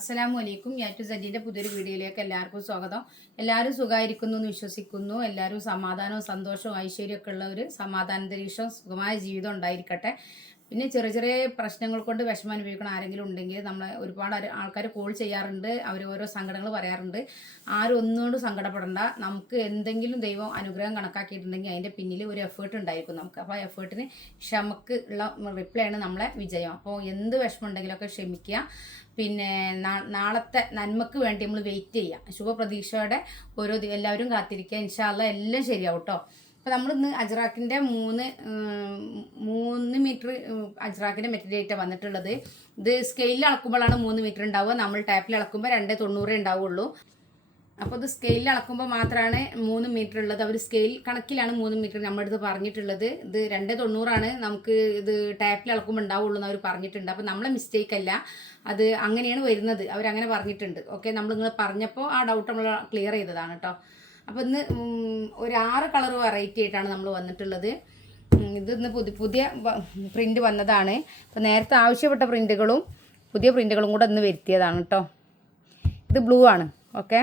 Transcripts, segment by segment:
അസ്സലാമു അലൈക്കും ഞാൻ ടു സജീന്റെ പുതിയൊരു വീഡിയോയിലേക്ക് എല്ലാവർക്കും സ്വാഗതം. എല്ലാവരും സുഖമായിരിക്കുന്നു എന്ന് വിശ്വസിക്കുന്നു. എല്ലാവരും സമാധാനവും സന്തോഷവും ഐശ്വര്യമൊക്കെ ഉള്ള ഒരു സമാധാനാന്തരീക്ഷം സുഖമായ ജീവിതം ഉണ്ടായിരിക്കട്ടെ. പിന്നെ ചെറിയ ചെറിയ പ്രശ്നങ്ങൾ കൊണ്ട് വിഷമം അനുഭവിക്കണം. ആരെങ്കിലും ഉണ്ടെങ്കിൽ നമ്മൾ ഒരുപാട് ആൾക്കാർ കോൾ ചെയ്യാറുണ്ട്. അവർ ഓരോ സങ്കടങ്ങൾ പറയാറുണ്ട്. ആരും ഒന്നുകൊണ്ട് സങ്കടപ്പെടണ്ട. നമുക്ക് എന്തെങ്കിലും ദൈവം അനുഗ്രഹം കണക്കാക്കിയിട്ടുണ്ടെങ്കിൽ അതിന്റെ പിന്നിൽ ഒരു എഫേർട്ട് ഉണ്ടായിരിക്കും നമുക്ക്. അപ്പോൾ ആ എഫേർട്ടിന് ക്ഷമക്ക് ഉള്ള റിപ്ലൈ ആണ് നമ്മളെ വിജയം. അപ്പോൾ എന്ത് വിഷമം ഉണ്ടെങ്കിലൊക്കെ ക്ഷമിക്കുക. പിന്നെ നാളത്തെ നന്മക്ക് വേണ്ടി നമ്മൾ വെയിറ്റ് ചെയ്യുക. ശുഭപ്രതീക്ഷയോടെ ഓരോ എല്ലാവരും കാത്തിരിക്കുക. ഇൻഷാല്ല എല്ലാം ശരിയാവും കേട്ടോ അപ്പോൾ നമ്മൾ ഇന്ന് അജ്റാക്കിന്റെ മൂന്ന് മൂന്ന് മീറ്റർ അജ്റാക്കിന്റെ മെറ്റീരിയലായിട്ടാണ് വന്നിട്ടുള്ളത്. ഇത് സ്കെയിലിൽ അളക്കുമ്പോഴാണ് മൂന്ന് മീറ്റർ ഉണ്ടാവുക. നമ്മൾ ടാപ്പിൽ അളക്കുമ്പോൾ രണ്ട് തൊണ്ണൂറേ ഉണ്ടാവുള്ളൂ. അപ്പോൾ ഇത് സ്കെയിലിൽ അളക്കുമ്പോൾ മാത്രമാണ് മൂന്ന് മീറ്റർ ഉള്ളത്. അവർ സ്കെയിൽ കണക്കിലാണ് മൂന്ന് മീറ്റർ നമ്മുടെ അടുത്ത് പറഞ്ഞിട്ടുള്ളത്. ഇത് രണ്ട് തൊണ്ണൂറാണ് നമുക്ക് ഇത് ടാപ്പിൽ അളക്കുമ്പോൾ ഉണ്ടാവുള്ളൂ എന്ന് അവർ പറഞ്ഞിട്ടുണ്ട്. അപ്പോൾ നമ്മളെ മിസ്റ്റേക്ക് അല്ല. അത് അങ്ങനെയാണ് വരുന്നത്. അവരങ്ങനെ പറഞ്ഞിട്ടുണ്ട്. ഓക്കെ നമ്മൾ നിങ്ങൾ പറഞ്ഞപ്പോൾ ആ ഡൗട്ട് നമ്മൾ ക്ലിയർ ചെയ്തതാണ് കേട്ടോ അപ്പോൾ ഇന്ന് ഒരു ആറ് കളർ വെറൈറ്റി ആയിട്ടാണ് നമ്മൾ വന്നിട്ടുള്ളത്. ഇത് ഇന്ന് പുതിയ പുതിയ പ്രിന്റ് വന്നതാണ്. അപ്പോൾ നേരത്തെ ആവശ്യപ്പെട്ട പ്രിന്റുകളും പുതിയ പ്രിന്റുകളും കൂടെ ഇന്ന് വരുത്തിയതാണ് കേട്ടോ ഇത് ബ്ലൂ ആണ് ഓക്കെ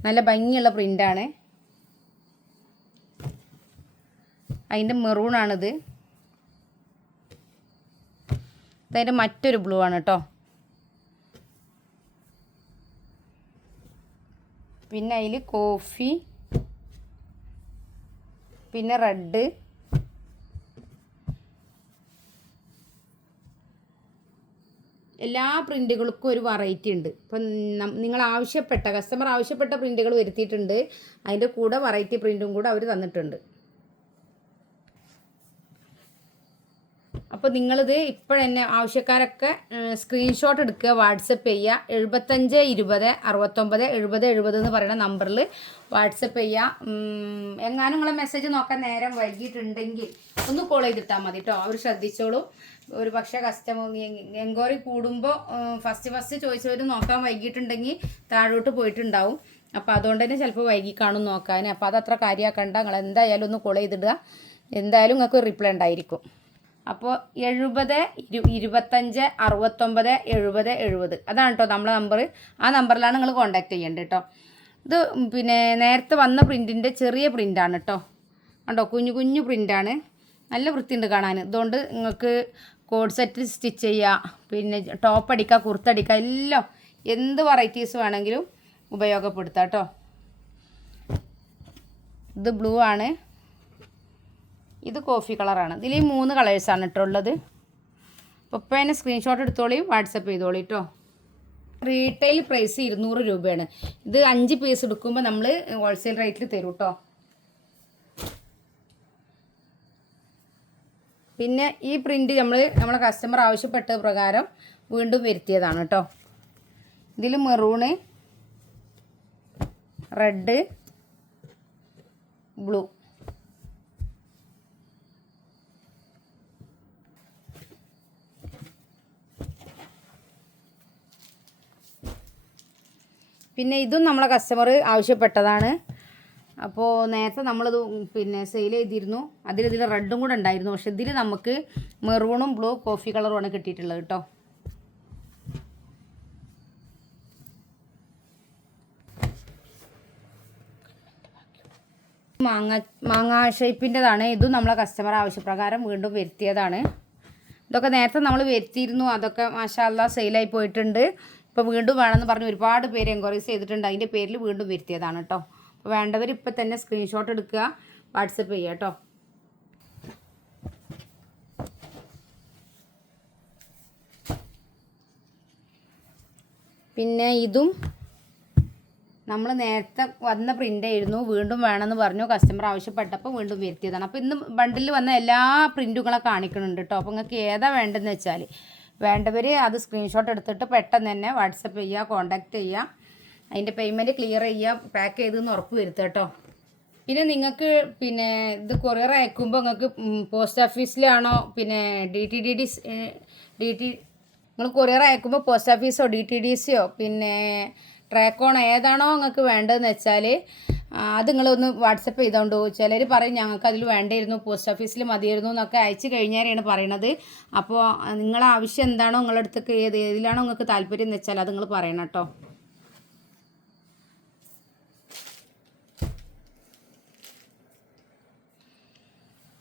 നല്ല ഭംഗിയുള്ള പ്രിന്റാണ് അതിന്റെ മെറൂണാണിത് ഇതതിന്റെ മറ്റൊരു ബ്ലൂ ആണ് കേട്ടോ പിന്നെ അതിൽ കോഫി പിന്നെ റെഡ് എല്ലാ പ്രിന്റുകൾക്കും ഒരു വെറൈറ്റി ഉണ്ട്. ഇപ്പം നിങ്ങൾ ആവശ്യപ്പെട്ട കസ്റ്റമർ ആവശ്യപ്പെട്ട പ്രിന്റുകൾ വരുത്തിയിട്ടുണ്ട്. അതിന്റെ കൂടെ വെറൈറ്റി പ്രിന്റും കൂടെ അവർ തന്നിട്ടുണ്ട്. അപ്പോൾ നിങ്ങളിത് ഇപ്പോഴെന്നെ ആവശ്യക്കാരൊക്കെ സ്ക്രീൻഷോട്ട് എടുക്കുക വാട്സപ്പ് ചെയ്യുക. എഴുപത്തഞ്ച് ഇരുപത് അറുപത്തൊമ്പത് എഴുപത് എഴുപത് എന്ന് പറയുന്ന നമ്പറിൽ വാട്സപ്പ് ചെയ്യുക. എങ്ങാനും നിങ്ങളെ മെസ്സേജ് നോക്കാൻ നേരം വൈകിട്ടുണ്ടെങ്കിൽ ഒന്ന് കോൾ ചെയ്തിട്ടാൽ മതി കേട്ടോ അവർ ശ്രദ്ധിച്ചോളൂ. ഒരു പക്ഷേ കസ്റ്റമർ എൻക്വയറി കൂടുമ്പോൾ ഫസ്റ്റ് ഫസ്റ്റ് ചോദിച്ചവർ നോക്കാൻ വൈകിട്ടുണ്ടെങ്കിൽ താഴോട്ട് പോയിട്ടുണ്ടാവും. അപ്പോൾ അതുകൊണ്ട് തന്നെ ചിലപ്പോൾ വൈകി കാണും നോക്കാൻ അപ്പോൾ അത് അത്ര കാര്യമാക്കണ്ട നിങ്ങൾ എന്തായാലും ഒന്ന് കോൾ ചെയ്തിടുക. എന്തായാലും നിങ്ങൾക്ക് റിപ്ലൈ ഉണ്ടായിരിക്കും. അപ്പോൾ എഴുപത് ഇരു ഇരുപത്തഞ്ച് അറുപത്തൊമ്പത് എഴുപത് എഴുപത്. അതാണ് കേട്ടോ നമ്മളെ നമ്പർ ആ നമ്പറിലാണ് നിങ്ങൾ കോൺടാക്ട് ചെയ്യേണ്ടത് കേട്ടോ ഇത് പിന്നെ നേരത്തെ വന്ന പ്രിന്റിന്റെ ചെറിയ പ്രിന്റാണ് കേട്ടോ കണ്ടോ? കുഞ്ഞു കുഞ്ഞു പ്രിന്റാണ് നല്ല വൃത്തിയുണ്ട് കാണാൻ. ഇതുകൊണ്ട് നിങ്ങൾക്ക് കോഡ് സെറ്റ് സ്റ്റിച്ച് ചെയ്യുക പിന്നെ ടോപ്പ് അടിക്കുക കുർത്തടിക്കുക എല്ലാം എന്ത് വെറൈറ്റീസ് വേണമെങ്കിലും ഉപയോഗപ്പെടുത്താം കേട്ടോ ഇത് ബ്ലൂ ആണ്. ഇത് കോഫി കളറാണ്. ഇതിൽ മൂന്ന് കളേഴ്സാണ് കേട്ടോ ഉള്ളത്. ഇപ്പോൾ സ്ക്രീൻഷോട്ട് എടുത്തോളിയും വാട്സപ്പ് ചെയ്തോളി കേട്ടോ റീറ്റെയിൽ പ്രൈസ് ഇരുന്നൂറ് രൂപയാണ്. ഇത് അഞ്ച് പീസ് എടുക്കുമ്പോൾ നമ്മൾ ഹോൾസെയിൽ റേറ്റിൽ തരും കേട്ടോ പിന്നെ ഈ പ്രിന്റ് നമ്മൾ നമ്മളെ കസ്റ്റമർ ആവശ്യപ്പെട്ട പ്രകാരം വീണ്ടും വരുത്തിയതാണ് കേട്ടോ ഇതിൽ മെറൂണ് റെഡ് ബ്ലൂ പിന്നെ ഇതും നമ്മളെ കസ്റ്റമർ ആവശ്യപ്പെട്ടതാണ്. അപ്പോൾ നേരത്തെ നമ്മളിത് പിന്നെ സെയിൽ ചെയ്തിരുന്നു. അതിലിതിൽ റെഡും കൂടെ ഉണ്ടായിരുന്നു. പക്ഷെ ഇതിൽ നമുക്ക് മെറൂണും ബ്ലൂ കോഫി കളറുമാണ് കിട്ടിയിട്ടുള്ളത് കേട്ടോ. മാങ്ങ മാങ്ങ ഷേപ്പിന്റെതാണ് ഇതും നമ്മളെ കസ്റ്റമർ ആവശ്യപ്രകാരം വീണ്ടും വരുത്തിയതാണ്. ഇതൊക്കെ നേരത്തെ നമ്മൾ വരുത്തിയിരുന്നു. അതൊക്കെ മാഷാല്ല സെയിലായി പോയിട്ടുണ്ട്. ഇപ്പോൾ വീണ്ടും വേണമെന്ന് പറഞ്ഞ് ഒരുപാട് പേര് എൻക്വയറീസ് ചെയ്തിട്ടുണ്ട്. അതിന്റെ പേരിൽ വീണ്ടും വരുത്തിയതാണ് കേട്ടോ അപ്പോൾ വേണ്ടവർ ഇപ്പം തന്നെ സ്ക്രീൻഷോട്ട് എടുക്കുക വാട്സപ്പ് ചെയ്യുക കേട്ടോ പിന്നെ ഇതും നമ്മൾ നേരത്തെ വന്ന പ്രിന്റ് ആയിരുന്നു. വീണ്ടും വേണമെന്ന് പറഞ്ഞു കസ്റ്റമർ ആവശ്യപ്പെട്ടപ്പോൾ വീണ്ടും വരുത്തിയതാണ്. അപ്പോൾ ഇന്ന് ബണ്ടിൽ വന്ന എല്ലാ പ്രിന്റുകളെ കാണിക്കുന്നുണ്ട് കേട്ടോ അപ്പോൾ നിങ്ങൾക്ക് ഏതാ വേണ്ടതെന്ന് വെച്ചാൽ വേണ്ടവർ അത് സ്ക്രീൻഷോട്ട് എടുത്തിട്ട് പെട്ടെന്ന് തന്നെ വാട്സപ്പ് ചെയ്യുക കോൺടാക്റ്റ് ചെയ്യുക അതിന്റെ പേയ്മെന്റ് ക്ലിയർ ചെയ്യുക പാക്ക് ചെയ്തെന്ന് ഉറപ്പ് വരുത്തുക കേട്ടോ പിന്നെ നിങ്ങൾക്ക് പിന്നെ ഇത് കൊറിയർ അയക്കുമ്പോൾ നിങ്ങൾക്ക് പോസ്റ്റ് ഓഫീസിലാണോ പിന്നെ D T D D D T നിങ്ങൾ കൊറിയർ അയക്കുമ്പോൾ പോസ്റ്റ് ഓഫീസോ ഡി ടി ഡി സിയോ പിന്നെ ട്രാക്കോണോ ഏതാണോ നിങ്ങൾക്ക് വേണ്ടതെന്ന് വെച്ചാൽ അത് നിങ്ങളൊന്ന് വാട്സപ്പ് ചെയ്തോണ്ടോ? ചിലർ പറയും ഞങ്ങൾക്ക് അതിൽ വേണ്ടായിരുന്നു പോസ്റ്റ് ഓഫീസിൽ മതിയായിരുന്നു എന്നൊക്കെ അയച്ചു കഴിഞ്ഞാലാണ് പറയണത്. അപ്പോൾ നിങ്ങളെ ആവശ്യം എന്താണോ നിങ്ങളുടെ അടുത്തൊക്കെ ഏത് ഏതിലാണോ നിങ്ങൾക്ക് താല്പര്യം എന്ന് വെച്ചാൽ അത് നിങ്ങൾ പറയണം കേട്ടോ.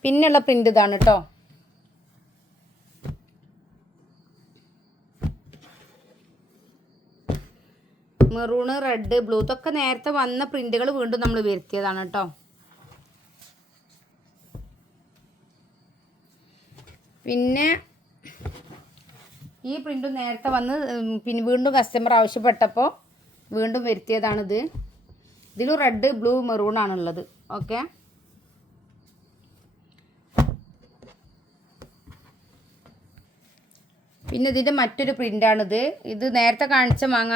പിന്നെയുള്ള പ്രിന്റ് ഇതാണ് കേട്ടോ. മെറൂണ് റെഡ് ബ്ലൂ ഇതൊക്കെ നേരത്തെ വന്ന പ്രിന്റുകൾ വീണ്ടും നമ്മൾ വരുത്തിയതാണ് കേട്ടോ. പിന്നെ ഈ പ്രിന്റും നേരത്തെ വന്ന് പിന്നെ വീണ്ടും കസ്റ്റമർ ആവശ്യപ്പെട്ടപ്പോൾ വീണ്ടും വരുത്തിയതാണിത്. ഇതിലും റെഡ് ബ്ലൂ മെറൂൺ ആണുള്ളത്. ഓക്കെ പിന്നെ ഇതിന്റെ മറ്റൊരു പ്രിന്റാണിത് ഇത് നേരത്തെ കാണിച്ച മാങ്ങ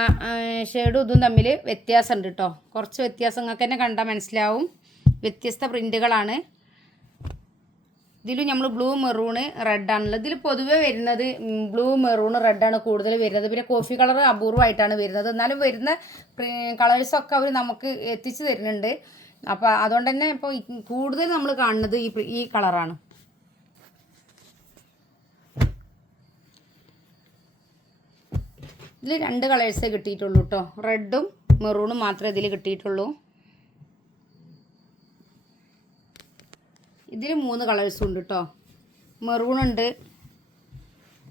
ഷെയ്ഡും ഇതും തമ്മിൽ വ്യത്യാസമുണ്ട് കേട്ടോ കുറച്ച് വ്യത്യാസം നിങ്ങൾക്ക് തന്നെ കണ്ടാൽ മനസ്സിലാവും. വ്യത്യസ്ത പ്രിന്റുകളാണ് ഇതിലും നമ്മൾ ബ്ലൂ മെറൂണ് റെഡാണുള്ളത് ഇതിൽ പൊതുവെ വരുന്നത് ബ്ലൂ മെറൂണ് റെഡാണ് കൂടുതൽ വരുന്നത്. പിന്നെ കോഫി കളർ അപൂർവമായിട്ടാണ് വരുന്നത്. എന്നാലും വരുന്ന കളേഴ്സൊക്കെ അവർ നമുക്ക് എത്തിച്ചു തരുന്നുണ്ട്. അപ്പോൾ അതുകൊണ്ട് തന്നെ ഇപ്പോൾ കൂടുതൽ നമ്മൾ കാണുന്നത് ഈ ഈ കളറാണ്. ഇതിൽ രണ്ട് കളേഴ്സേ കിട്ടിയിട്ടുള്ളൂ കേട്ടോ റെഡും മെറൂണും മാത്രമേ ഇതിൽ കിട്ടിയിട്ടുള്ളൂ. ഇതിൽ മൂന്ന് കളേഴ്സും ഉണ്ട് കേട്ടോ മെറൂൺ ഉണ്ട്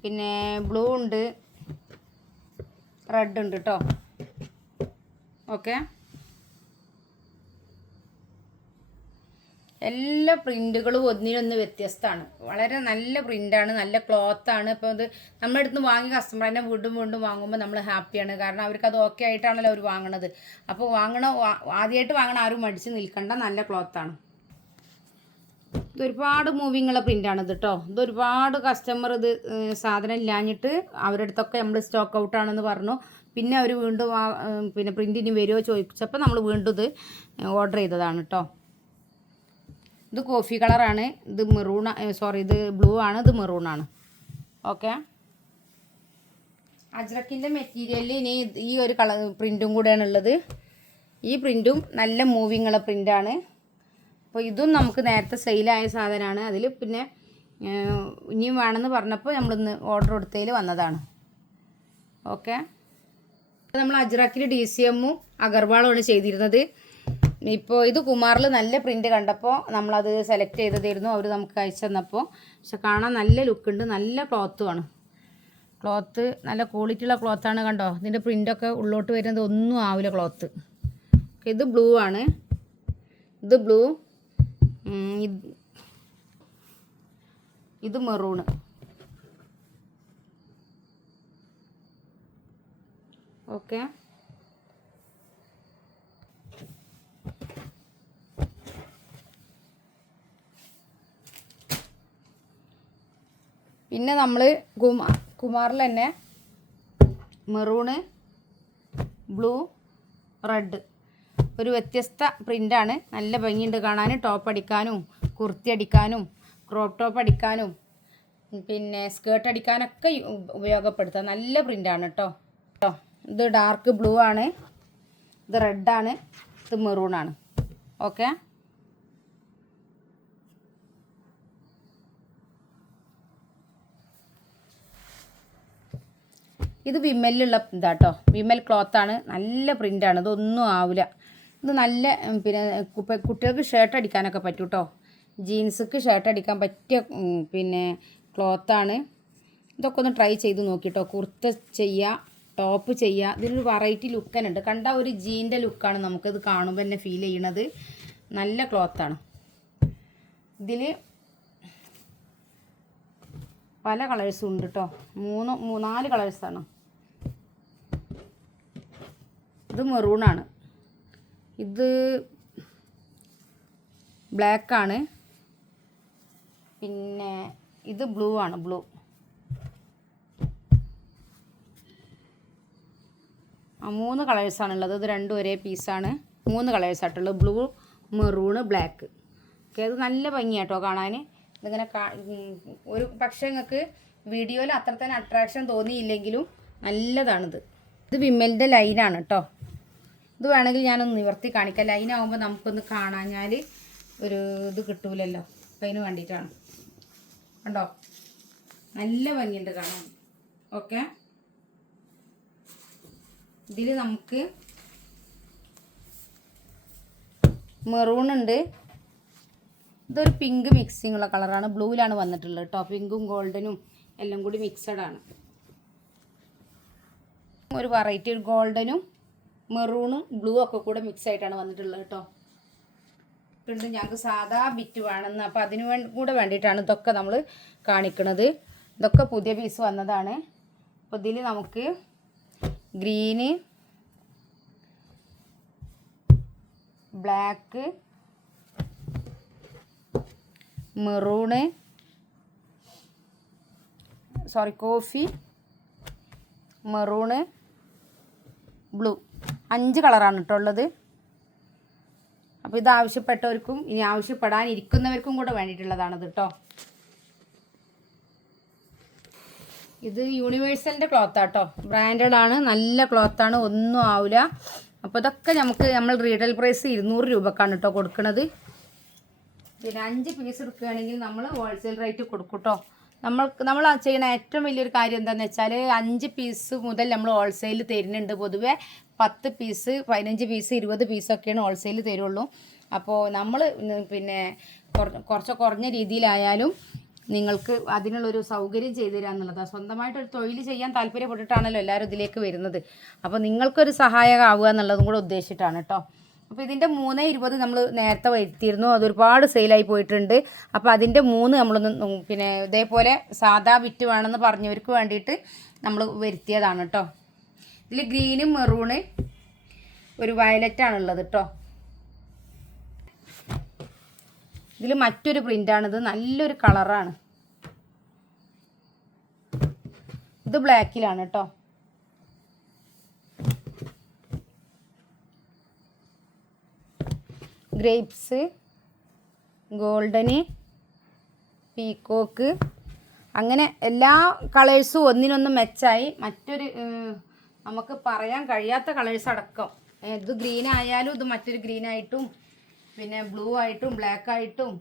പിന്നെ ബ്ലൂ ഉണ്ട് റെഡ് ഉണ്ട് കേട്ടോ ഓക്കെ? എല്ലാ പ്രിന്റുകളും ഒന്നിനൊന്ന് വ്യത്യസ്തമാണ്. വളരെ നല്ല പ്രിന്റാണ് നല്ല ക്ലോത്താണ്. ഇപ്പോൾ ഇത് നമ്മുടെ അടുത്ത് വാങ്ങി കസ്റ്റമർ തന്നെ വീണ്ടും വീണ്ടും വാങ്ങുമ്പോൾ നമ്മൾ ഹാപ്പിയാണ്. കാരണം അവർക്ക് അത് ഓക്കെ ആയിട്ടാണല്ലോ അവർ വാങ്ങണത്. അപ്പോൾ വാങ്ങണ ആദ്യമായിട്ട് വാങ്ങണ ആരും മടിച്ച് നിൽക്കേണ്ട. നല്ല ക്ലോത്താണ്. ഇത് ഒരുപാട് മൂവിങ്ങുള്ള പ്രിന്റാണ് ഇത് കേട്ടോ ഇതൊരുപാട് കസ്റ്റമർ ഇത് സാധനം ഇല്ലാഞ്ഞിട്ട് അവരുടെ അടുത്തൊക്കെ നമ്മൾ സ്റ്റോക്ക് ഔട്ടാണെന്ന് പറഞ്ഞു. പിന്നെ അവർ വീണ്ടും പിന്നെ പ്രിന്റിന് വരുമോ ചോദിച്ചപ്പോൾ നമ്മൾ വീണ്ടും ഇത് ഓർഡർ ചെയ്തതാണ് കേട്ടോ ഇത് കോഫി കളറാണ്. ഇത് മെറൂൺ സോറി ഇത് ബ്ലൂ ആണ്. ഇത് മെറൂൺ ആണ്. ഓക്കെ അജ്രക്കിന്റെ മെറ്റീരിയലിൽ ഇനി ഈ ഒരു കളർ പ്രിന്റും കൂടെയാണ് ഉള്ളത്. ഈ പ്രിന്റും നല്ല മൂവിങ്ങുള്ള പ്രിന്റാണ് അപ്പോൾ ഇതും നമുക്ക് നേരത്തെ സെയിലായ സാധനമാണ്. അതിൽ പിന്നെ ഇനിയും വേണമെന്ന് പറഞ്ഞപ്പോൾ നമ്മളിന്ന് ഓർഡർ കൊടുത്തതിൽ വന്നതാണ്. ഓക്കെ നമ്മൾ അജ്രക്കിൽ ഡി സി എമ്മും അഗർവാളുമാണ് ചെയ്തിരുന്നത്. ഇപ്പോൾ ഇത് കുമാറിൽ നല്ല പ്രിന്റ് കണ്ടപ്പോൾ നമ്മളത് സെലക്ട് ചെയ്തതായിരുന്നു അവർ നമുക്ക് അയച്ചു തന്നപ്പോൾ പക്ഷെ കാണാൻ നല്ല ലുക്കുണ്ട് നല്ല ക്ലോത്തുമാണ് ക്ലോത്ത് നല്ല ക്വാളിറ്റിയുള്ള ക്ലോത്താണ് കണ്ടോ? ഇതിന്റെ പ്രിന്റൊക്കെ ഉള്ളോട്ട് വരുന്നത് ഒന്നും ആവില്ല ക്ലോത്ത് ഇത് ബ്ലൂ ആണ്. ഇത് ബ്ലൂ ഇത് മെറൂണ് ഓക്കെ. പിന്നെ നമ്മൾ കുമാ കുമാറിൽ തന്നെ മെറൂണ് ബ്ലൂ റെഡ്. ഒരു വ്യത്യസ്ത പ്രിന്റാണ് നല്ല ഭംഗിയുണ്ട് കാണാൻ. ടോപ്പ് അടിക്കാനും കുർത്തി അടിക്കാനും ക്രോപ്പ് ടോപ്പ് അടിക്കാനും പിന്നെ സ്കേർട്ട് അടിക്കാനൊക്കെ ഉപയോഗപ്പെടുത്താം നല്ല പ്രിന്റാണ് കേട്ടോ കേട്ടോ ഇത് ഡാർക്ക് ബ്ലൂ ആണ്. ഇത് റെഡാണ് ഇത് മെറൂണാണ് ഓക്കെ ഇത് വിമലിലുള്ള ഇതാട്ടോ. വിമൽ ക്ലോത്താണ് നല്ല പ്രിന്റാണ് ഇതൊന്നും ആവില്ല ഇത് നല്ല പിന്നെ കുട്ടികൾക്ക് ഷർട്ട് അടിക്കാനൊക്കെ പറ്റും കേട്ടോ ജീൻസ്ക്ക് ഷർട്ട് അടിക്കാൻ പറ്റിയ പിന്നെ ക്ലോത്താണ് ഇതൊക്കെ ഒന്ന് ട്രൈ ചെയ്ത് നോക്കിട്ടോ. കുർത്ത ചെയ്യുക ടോപ്പ് ചെയ്യുക ഇതിനൊരു വെറൈറ്റി ലുക്ക് തന്നെ ഉണ്ട്. കണ്ട ഒരു ജീന്റെ ലുക്കാണ് നമുക്കിത് കാണുമ്പോൾ തന്നെ ഫീൽ ചെയ്യണത്. നല്ല ക്ലോത്താണ് ഇതിൽ പല കളേഴ്സും ഉണ്ട് കേട്ടോ മൂന്ന് മൂന്നാൽ നാല് കളേഴ്സാണ് ഇത് മെറൂണാണ് ഇത് ബ്ലാക്കാണ് പിന്നെ ഇത് ബ്ലൂ ആണ് ബ്ലൂ ആ മൂന്ന് കളേഴ്സാണുള്ളത് ഇത് രണ്ടും ഒരേ പീസാണ് മൂന്ന് കളേഴ്സ് കളേഴ്സായിട്ടുള്ളത് ബ്ലൂ മെറൂണ് ബ്ലാക്ക് ഓക്കെ അത് നല്ല ഭംഗിയാട്ടോ കാണാൻ ഇതിങ്ങനെ ഒരു പക്ഷേ നിങ്ങൾക്ക് വീഡിയോയിൽ അത്ര തന്നെ അട്രാക്ഷൻ തോന്നിയില്ലെങ്കിലും നല്ലതാണിത്. ഇത് വിമ്മലിന്റെ ലൈനാണ് കേട്ടോ ഇത് വേണമെങ്കിൽ ഞാനൊന്ന് നിവർത്തി കാണിക്കാം ലൈനാവുമ്പോൾ നമുക്കൊന്ന് കാണാഞ്ഞാൽ ഒരു ഇത് കിട്ടൂലല്ലോ. അപ്പം അതിന് വേണ്ടിയിട്ടാണ്. കണ്ടോ? നല്ല ഭംഗിയുണ്ട് കാണാൻ. ഓക്കെ? ഇതിൽ നമുക്ക് മെറൂൺ ഉണ്ട്. ഇതൊരു പിങ്ക് മിക്സിങ്ങുള്ള കളറാണ് ബ്ലൂവിലാണ് വന്നിട്ടുള്ളത് കേട്ടോ. പിങ്കും ഗോൾഡനും എല്ലാം കൂടി മിക്സഡാണ് ഒരു വെറൈറ്റി ഒരു ഗോൾഡനും മെറൂണും ബ്ലൂ ഒക്കെ കൂടെ മിക്സ് ആയിട്ടാണ് വന്നിട്ടുള്ളത് കേട്ടോ. വീണ്ടും ഞങ്ങൾക്ക് സാധാ ബിറ്റ് വേണമെന്ന്. അപ്പോൾ അതിന് കൂടെ വേണ്ടിയിട്ടാണ് ഇതൊക്കെ നമ്മൾ കാണിക്കുന്നത് ഇതൊക്കെ പുതിയ പീസ് വന്നതാണ്. അപ്പോൾ ഇതിൽ നമുക്ക് green black maroon sorry coffee maroon blue അഞ്ച് കളറാണ് കേട്ടോ ഉള്ളത്. അപ്പോൾ ഇത് ആവശ്യപ്പെട്ടവർക്കും ഇനി ആവശ്യപ്പെടാനിരിക്കുന്നവർക്കും കൂടെ വേണ്ടിയിട്ടുള്ളതാണത് കേട്ടോ ഇത് യൂണിവേഴ്സലിന്റെ ക്ലോത്താട്ടോ ബ്രാൻഡഡ് ആണ് നല്ല ക്ലോത്താണ് ഒന്നും ആവില്ല അപ്പോൾ ഇതൊക്കെ നമുക്ക് നമ്മൾ റീറ്റെയിൽ പ്രൈസ് ഇരുന്നൂറ് രൂപക്കാണ് കേട്ടോ കൊടുക്കുന്നത് പിന്നെ അഞ്ച് പീസ് എടുക്കുകയാണെങ്കിൽ നമ്മൾ ഹോൾസെയിൽ റേറ്റ് കൊടുക്കും കേട്ടോ നമ്മൾ നമ്മൾ ചെയ്യുന്ന ഏറ്റവും വലിയൊരു കാര്യം എന്താണെന്ന് വെച്ചാൽ അഞ്ച് പീസ് മുതൽ നമ്മൾ ഹോൾസെയിൽ തരുന്നുണ്ട്. പൊതുവെ പത്ത് പീസ് പതിനഞ്ച് പീസ് ഇരുപത് പീസൊക്കെയാണ് ഹോൾസെയിൽ തരുള്ളൂ. അപ്പോൾ നമ്മൾ പിന്നെ കുറച്ച് കുറഞ്ഞ രീതിയിലായാലും നിങ്ങൾക്ക് അതിനുള്ളൊരു സൗകര്യം ചെയ്തു തരിക എന്നുള്ളതാണ് സ്വന്തമായിട്ടൊരു തൊഴിൽ ചെയ്യാൻ താല്പര്യപ്പെട്ടിട്ടാണല്ലോ എല്ലാവരും ഇതിലേക്ക് വരുന്നത്. അപ്പോൾ നിങ്ങൾക്കൊരു സഹായകമാവുക എന്നുള്ളതും കൂടെ ഉദ്ദേശിച്ചിട്ടാണ് കേട്ടോ. അപ്പോൾ ഇതിന്റെ മൂന്ന് ഇരുപത് നമ്മൾ നേരത്തെ വരുത്തിയിരുന്നു. അതൊരുപാട് സെയിലായി പോയിട്ടുണ്ട്. അപ്പോൾ അതിന്റെ മൂന്ന് നമ്മളൊന്ന് പിന്നെ ഇതേപോലെ സാധാ വിറ്റ് വേണമെന്ന് പറഞ്ഞവർക്ക് വേണ്ടിയിട്ട് നമ്മൾ വരുത്തിയതാണ് കേട്ടോ ഇതിൽ ഗ്രീനും മെറൂണ് ഒരു വയലറ്റാണ് ഉള്ളത് കേട്ടോ ഇതിൽ മറ്റൊരു പ്രിന്റാണിത് നല്ലൊരു കളറാണ് ഇത് ബ്ലാക്കിലാണ് കേട്ടോ ഗ്രേപ്സ് ഗോൾഡന് പീക്കോക്ക് അങ്ങനെ എല്ലാ കളേഴ്സും ഒന്നിനൊന്ന് മെച്ചായി. മറ്റൊരു നമുക്ക് പറയാൻ കഴിയാത്ത കളേഴ്സ് അടക്കം. ഇത് ഗ്രീൻ ആയാലും ഇത് മറ്റൊരു ഗ്രീൻ ആയിട്ടും പിന്നെ ബ്ലൂ ആയിട്ടും ബ്ലാക്ക് ആയിട്ടും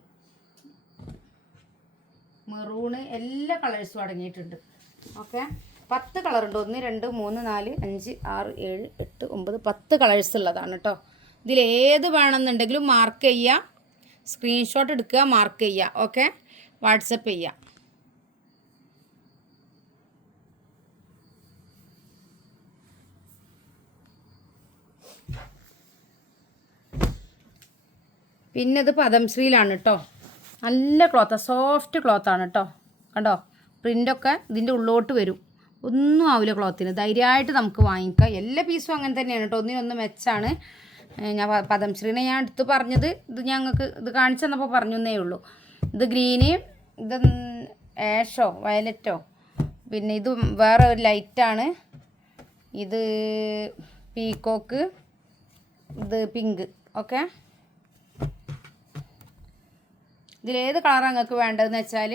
മെറൂണ് എല്ലാ കളേഴ്സും അടങ്ങിയിട്ടുണ്ട്. ഓക്കെ? പത്ത് കളറുണ്ട്. ഒന്ന് രണ്ട് മൂന്ന് നാല് അഞ്ച് ആറ് ഏഴ് എട്ട് ഒമ്പത് പത്ത് കളേഴ്സ് ഉള്ളതാണ് കേട്ടോ ഇതിൽ ഏത് വേണമെന്നുണ്ടെങ്കിലും മാർക്ക് ചെയ്യുക. സ്ക്രീൻഷോട്ട് എടുക്കുക മാർക്ക് ചെയ്യുക. ഓക്കെ വാട്സപ്പ് ചെയ്യുക. പിന്നെ ഇത് പദംശ്രീയിലാണ് കേട്ടോ നല്ല ക്ലോത്താണ് സോഫ്റ്റ് ക്ലോത്താണ് കേട്ടോ കണ്ടോ? പ്രിന്റൊക്കെ ഇതിന്റെ ഉള്ളോട്ട് വരും. ഒന്നും ആവില്ല ക്ലോത്തിന് ധൈര്യമായിട്ട് നമുക്ക് വാങ്ങിക്കാം. എല്ലാ പീസും അങ്ങനെ തന്നെയാണ് കേട്ടോ ഒന്നിനൊന്ന് മെച്ചാണ് ഞാൻ പദംശ്രീനെ ഞാൻ എടുത്ത് പറഞ്ഞത് ഇത് ഞങ്ങൾക്ക് ഇത് കാണിച്ചു തന്നപ്പോൾ പറഞ്ഞു എന്നേ ഉള്ളൂ. ഇത് ഗ്രീന് ഇത് ആഷോ വയലറ്റോ പിന്നെ ഇത് വേറെ ഒരു ലൈറ്റാണ് ഇത് പീക്കോക്ക് ഇത് പിങ്ക് ഓക്കെ? ഇതിലേത് കളറാണ് നിങ്ങൾക്ക് വേണ്ടതെന്ന് വെച്ചാൽ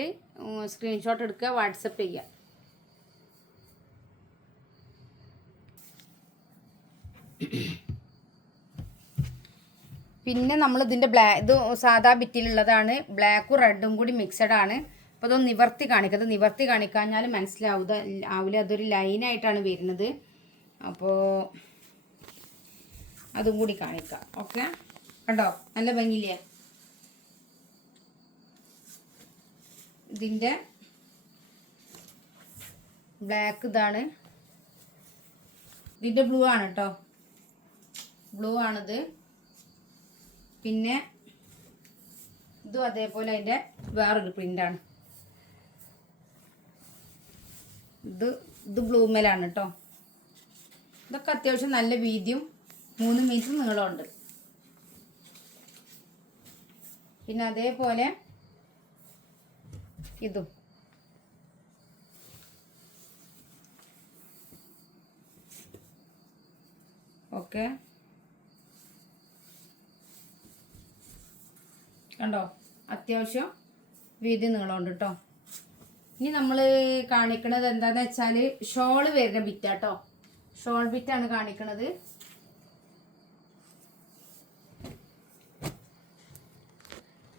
സ്ക്രീൻഷോട്ട് എടുക്കുക വാട്സപ്പ് ചെയ്യുക. പിന്നെ നമ്മൾ ഇതിന്റെ ബ്ലാ ഇത് സാധാ ബിറ്റിലുള്ളതാണ്. ബ്ലാക്കും റെഡും കൂടി മിക്സഡ് ആണ്. അപ്പോൾ അതൊന്ന് നിവർത്തി കാണിക്കുക നിവർത്തി കാണിക്കാഞ്ഞാൽ മനസ്സിലാവുക ആവില്ല അതൊരു ലൈനായിട്ടാണ് വരുന്നത്. അപ്പോൾ അതും കൂടി കാണിക്കാം. ഓക്കെ? കണ്ടോ? നല്ല ഭംഗിയില്ലേ? ഇതിന്റെ ബ്ലാക്ക് ഇതാണ്. ഇതിന്റെ ബ്ലൂ ആണ് കേട്ടോ. ബ്ലൂ ആണിത്. പിന്നെ ഇതും അതേപോലെ അതിന്റെ വേറൊരു പ്രിന്റാണ് ഇത് ഇത് ബ്ലൂമേലാണ് കേട്ടോ ഇതൊക്കെ അത്യാവശ്യം നല്ല വീതിയും മൂന്ന് മീറ്റർ നീളമുണ്ട് പിന്നെ അതേപോലെ ഇതും. ഓക്കെ. കണ്ടോ? അത്യാവശ്യം വീതി നീളമുണ്ട് കേട്ടോ ഇനി നമ്മൾ കാണിക്കുന്നത് എന്താന്ന് വെച്ചാൽ ഷോൾ വരുന്ന ബിറ്റാട്ടോ. ഷോൾ ബിറ്റാണ് കാണിക്കുന്നത്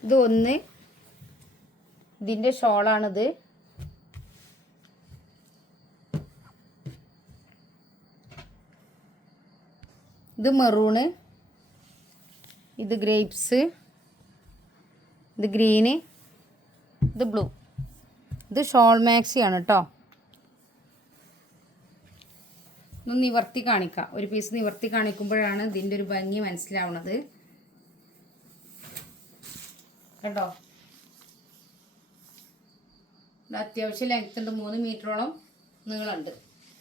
ഇത് ഒന്ന് ഇതിന്റെ ഷോളാണിത്. ഇത് മെറൂണ്. ഇത് ഗ്രേപ്സ്. ഇത് ഗ്രീന് ഇത് ബ്ലൂ. ഇത് ഷോൾ മാക്സി ആണ് കേട്ടോ ഒന്ന് നിവർത്തി കാണിക്കാം. ഒരു പീസ് നിവർത്തി കാണിക്കുമ്പോഴാണ് ഇതിന്റെ ഒരു ഭംഗി മനസ്സിലാവുന്നത്. കണ്ടോ? അത്യാവശ്യം ലെങ്ത് ഉണ്ട്. മൂന്ന് മീറ്ററോളം നീളമുണ്ട്.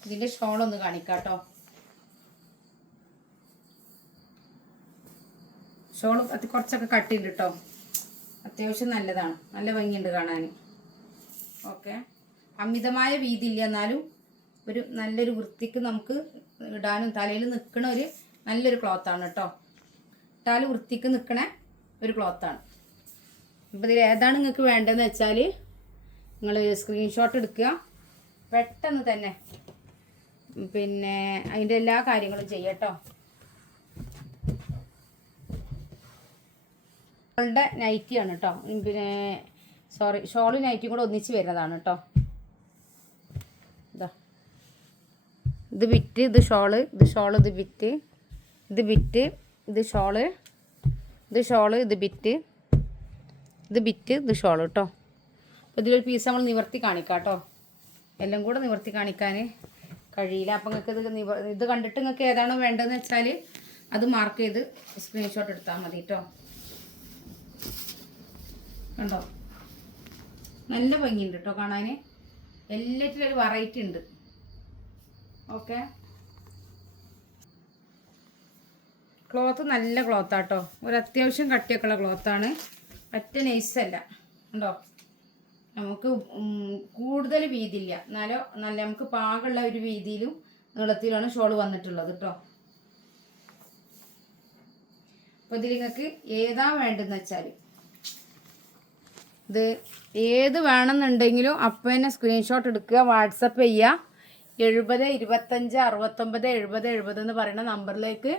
ഇതിന്റെ ഷോൾ ഒന്ന് കാണിക്കാം കേട്ടോ ഷോൾ കുറച്ചൊക്കെ കട്ടിയുണ്ട് കേട്ടോ അത്യാവശ്യം നല്ലതാണ്. നല്ല ഭംഗിയുണ്ട് കാണാൻ. ഓക്കെ. അമിതമായ വീതി ഇല്ല എന്നാലും ഒരു നല്ലൊരു വൃത്തിക്ക് നമുക്ക് ഇടാനും തലയിൽ നിൽക്കണ ഒരു നല്ലൊരു ക്ലോത്താണ് കേട്ടോ. ഇട്ടാൽ വൃത്തിക്ക് നിൽക്കണ ഒരു ക്ലോത്താണ് അപ്പോൾ ഇതിൽ ഏതാണ് നിങ്ങൾക്ക് വേണ്ടതെന്ന് വെച്ചാൽ നിങ്ങൾ സ്ക്രീൻഷോട്ട് എടുക്കുക. പെട്ടെന്ന് തന്നെ. പിന്നെ അതിന്റെ എല്ലാ കാര്യങ്ങളും ചെയ്യട്ടോ ഷോളുടെ ആണ് കേട്ടോ പിന്നെ സോറി ഷോൾ നൈറ്റിയും കൂടെ ഒന്നിച്ച് വരുന്നതാണ് കേട്ടോ ഇതാ ഇത് വിറ്റ് ഇത് ഷോൾ ഇത് ഷോൾ ഇത് വിറ്റ് ഇത് വിറ്റ് ഇത് ഷോൾ ഇത് ഷോൾ ഇത് വിറ്റ് ഇത് വിറ്റ് ഇത് ഷോൾ കേട്ടോ അപ്പോൾ ഇതിലൊരു പീസ് നമ്മൾ നിവർത്തി കാണിക്കാം കേട്ടോ എല്ലാം കൂടെ നിവർത്തി കാണിക്കാൻ കഴിയില്ല. അപ്പം നിങ്ങൾക്ക് ഇത് നിവ ഇത് കണ്ടിട്ട് നിങ്ങൾക്ക് ഏതാണോ വേണ്ടതെന്ന് വെച്ചാൽ അത് മാർക്ക് ചെയ്ത് സ്ക്രീൻഷോട്ട് എടുത്താൽ മതി കേട്ടോ കണ്ടോ? നല്ല ഭംഗിയുണ്ട് കേട്ടോ കാണാൻ എല്ലാറ്റിലും ഒരു വെറൈറ്റി ഉണ്ട്. ഓക്കെ ക്ലോത്ത് നല്ല ക്ലോത്താട്ടോ ഒരു അത്യാവശ്യം കട്ടിയൊക്കെ ഉള്ള ക്ലോത്താണ് പറ്റ നൈസല്ല ഉണ്ടോ നമുക്ക് കൂടുതൽ വീതിയില്ല. എന്നാലോ നല്ല നമുക്ക് പാകമുള്ള ഒരു വീതിയിലും നീളത്തിലാണ് ഷോൾ വന്നിട്ടുള്ളത് കേട്ടോ. അപ്പോൾ ഇതിൽ നിങ്ങൾക്ക് ഏതാ വേണ്ടതെന്ന് വെച്ചാൽ ഇത് ഏത് വേണമെന്നുണ്ടെങ്കിലും അപ്പം തന്നെ സ്ക്രീൻഷോട്ട് എടുക്കുക വാട്സപ്പ് ചെയ്യുക. എഴുപത് ഇരുപത്തഞ്ച് അറുപത്തൊമ്പത് എഴുപത് എഴുപത് എന്ന് പറയുന്ന നമ്പറിലേക്ക്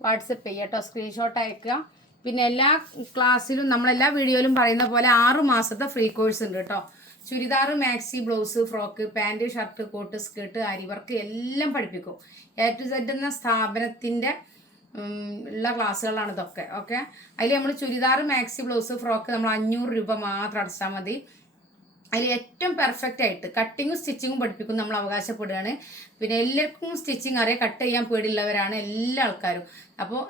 വാട്സപ്പ് ചെയ്യുക കേട്ടോ. സ്ക്രീൻഷോട്ട് അയക്കുക. പിന്നെ എല്ലാ ക്ലാസ്സിലും നമ്മളെല്ലാ വീഡിയോയിലും പറയുന്ന പോലെ ആറ് മാസത്തെ ഫ്രീ കോഴ്സ് ഉണ്ട് കേട്ടോ. Churidar maxi blouse frock pant shirt coat skirt അരി വർക്ക് എല്ലാം പഠിപ്പിക്കും. എ ടു സെഡ് എന്ന സ്ഥാപനത്തിന്റെ ഉള്ള ക്ലാസ്സുകളാണ് ഇതൊക്കെ ഓക്കെ? അതിൽ നമ്മൾ ചുരിദാർ മാക്സി ബ്ലൗസ് ഫ്രോക്ക് നമ്മൾ അഞ്ഞൂറ് രൂപ മാത്രം അടച്ചാൽ മതി. അതിൽ ഏറ്റവും പെർഫെക്റ്റ് ആയിട്ട് കട്ടിങ്ങും സ്റ്റിച്ചിങ്ങും പഠിപ്പിക്കും നമ്മൾ അവകാശപ്പെടുകയാണ്. പിന്നെ എല്ലാവർക്കും സ്റ്റിച്ചിങ് അറിയാം കട്ട് ചെയ്യാൻ പേടിയുള്ളവരാണ് എല്ലാ ആൾക്കാരും. അപ്പോൾ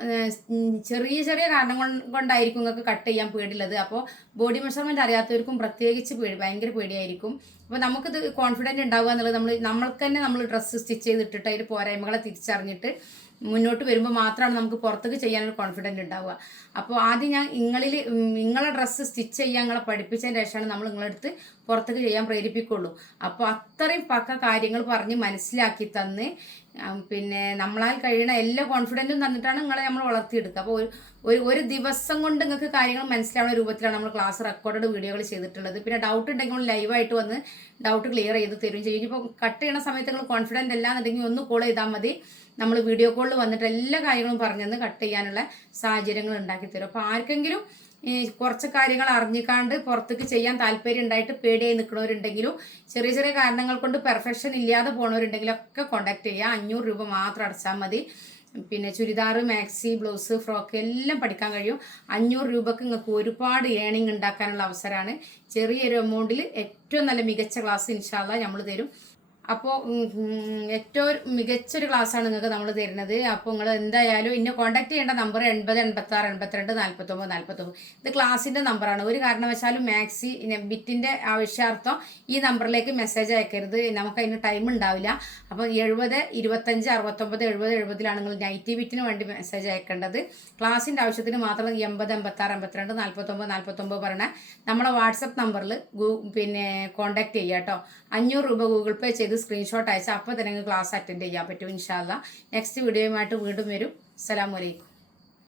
ചെറിയ ചെറിയ കാരണങ്ങൾ കൊണ്ടായിരിക്കും നിങ്ങൾക്ക് കട്ട് ചെയ്യാൻ പേടിയുള്ളത്. അപ്പോൾ ബോഡി മെഷർമെന്റ് അറിയാത്തവർക്കും പ്രത്യേകിച്ച് പേടി ഭയങ്കര പേടിയായിരിക്കും. അപ്പോൾ നമുക്കിത് കോൺഫിഡന്റ് ഉണ്ടാവുക എന്നുള്ളത് നമ്മൾ നമ്മൾക്ക് തന്നെ നമ്മൾ ഡ്രസ്സ് സ്റ്റിച്ച് ചെയ്തിട്ടിട്ട് അതിൽ പോരായ്മകളെ തിരിച്ചറിഞ്ഞിട്ട് മുന്നോട്ട് വരുമ്പോൾ മാത്രമാണ് നമുക്ക് പുറത്തേക്ക് ചെയ്യാനൊരു കോൺഫിഡന്റ് ഉണ്ടാവുക. അപ്പോൾ ആദ്യം ഞാൻ നിങ്ങളിൽ നിങ്ങളെ ഡ്രസ്സ് സ്റ്റിച്ച് ചെയ്യാൻ നിങ്ങളെ പഠിപ്പിച്ചതിന് ശേഷമാണ് നമ്മൾ നിങ്ങളെടുത്ത് പുറത്തേക്ക് ചെയ്യാൻ പ്രേരിപ്പിക്കുള്ളൂ. അപ്പോൾ അത്രയും പക്ക കാര്യങ്ങൾ പറഞ്ഞ് മനസ്സിലാക്കി തന്ന് പിന്നെ നമ്മളാൽ കഴിയുന്ന എല്ലാ കോൺഫിഡന്റും തന്നിട്ടാണ് നിങ്ങളെ നമ്മൾ വളർത്തിയെടുക്കുക. അപ്പോൾ ഒരു ഒരു ദിവസം കൊണ്ട് നിങ്ങൾക്ക് കാര്യങ്ങൾ മനസ്സിലാവുന്ന രൂപത്തിലാണ് നമ്മൾ ക്ലാസ് റെക്കോർഡഡ് വീഡിയോകൾ ചെയ്തിട്ടുള്ളത്. പിന്നെ ഡൗട്ട് ഉണ്ടെങ്കിൽ ലൈവായിട്ട് വന്ന് ഡൗട്ട് ക്ലിയർ ചെയ്ത് തരും. ചെയ്യും ഇപ്പോൾ കട്ട് ചെയ്യുന്ന സമയത്ത് നിങ്ങൾ കോൺഫിഡന്റ് അല്ല എന്നുണ്ടെങ്കിൽ ഒന്ന് കോൾ ചെയ്താൽ മതി. നമ്മൾ വീഡിയോ കോളിൽ വന്നിട്ട് എല്ലാ കാര്യങ്ങളും പറഞ്ഞെന്ന് കട്ട് ചെയ്യാനുള്ള സാഹചര്യങ്ങൾ ഉണ്ടാക്കി തരും. അപ്പോൾ ആർക്കെങ്കിലും ഈ കുറച്ച് കാര്യങ്ങൾ അറിഞ്ഞിക്കാണ്ട് പുറത്തേക്ക് ചെയ്യാൻ താല്പര്യം ഉണ്ടായിട്ട് പേടിയായി നിൽക്കുന്നവരുണ്ടെങ്കിലും ചെറിയ ചെറിയ കാരണങ്ങൾ കൊണ്ട് പെർഫെക്ഷൻ ഇല്ലാതെ പോണവരുണ്ടെങ്കിലും ഒക്കെ കോണ്ടാക്ട് ചെയ്യുക. അഞ്ഞൂറ് രൂപ മാത്രം അടച്ചാൽ മതി. പിന്നെ ചുരിദാർ മാക്സി ബ്ലൗസ് ഫ്രോക്ക് എല്ലാം പഠിക്കാൻ കഴിയും. അഞ്ഞൂറ് രൂപക്ക് നിങ്ങൾക്ക് ഒരുപാട് ഏണിങ് ഉണ്ടാക്കാനുള്ള അവസരമാണ് ചെറിയൊരു എമൗണ്ടിൽ ഏറ്റവും നല്ല മികച്ച ക്ലാസ് ഇൻഷാല്ല നമ്മൾ തരും. അപ്പോൾ ഏറ്റവും മികച്ചൊരു ക്ലാസ്സാണ് നിങ്ങൾക്ക് നമ്മൾ തരുന്നത്. അപ്പോൾ നിങ്ങൾ എന്തായാലും ഇന്നെ കോൺടാക്ട് ചെയ്യേണ്ട നമ്പർ എൺപത് എൺപത്തി ആറ് എൺപത്തിരണ്ട് നാൽപ്പത്തൊമ്പത് നാൽപ്പത്തൊമ്പത് ഇത് ക്ലാസ്സിന്റെ നമ്പറാണ് ഒരു കാരണവശാലും മാക്സി ബിറ്റിന്റെ ആവശ്യാർത്ഥം ഈ നമ്പറിലേക്ക് മെസ്സേജ് അയക്കരുത്. നമുക്ക് അതിന് ടൈം ഉണ്ടാവില്ല. അപ്പോൾ എഴുപത് ഇരുപത്തഞ്ച് അറുപത്തൊമ്പത് എഴുപത് എഴുപതിലാണ് നിങ്ങൾ നൈറ്റി ബിറ്റിന് വേണ്ടി മെസ്സേജ് അയക്കേണ്ടത്. ക്ലാസ്സിന്റെ ആവശ്യത്തിന് മാത്രം എൺപത് എൺപത്താറ് എൺപത്തിരണ്ട് നാൽപ്പത്തൊമ്പത് നാൽപ്പത്തൊമ്പത് പറഞ്ഞാൽ നമ്മളെ വാട്സപ്പ് നമ്പറിൽ പിന്നെ കോൺടാക്ട് ചെയ്യാം കേട്ടോ അഞ്ഞൂറ് രൂപ ഗൂഗിൾ പേ ചെയ്ത് സ്ക്രീൻഷോട്ട് അയച്ചാൽ അപ്പോൾ തന്നെ ക്ലാസ് അറ്റൻഡ് ചെയ്യാൻ പറ്റും ഇൻഷാല്ല നെക്സ്റ്റ് വീഡിയോയുമായിട്ട് വീണ്ടും വരും. അസ്സാം അലൈക്കും.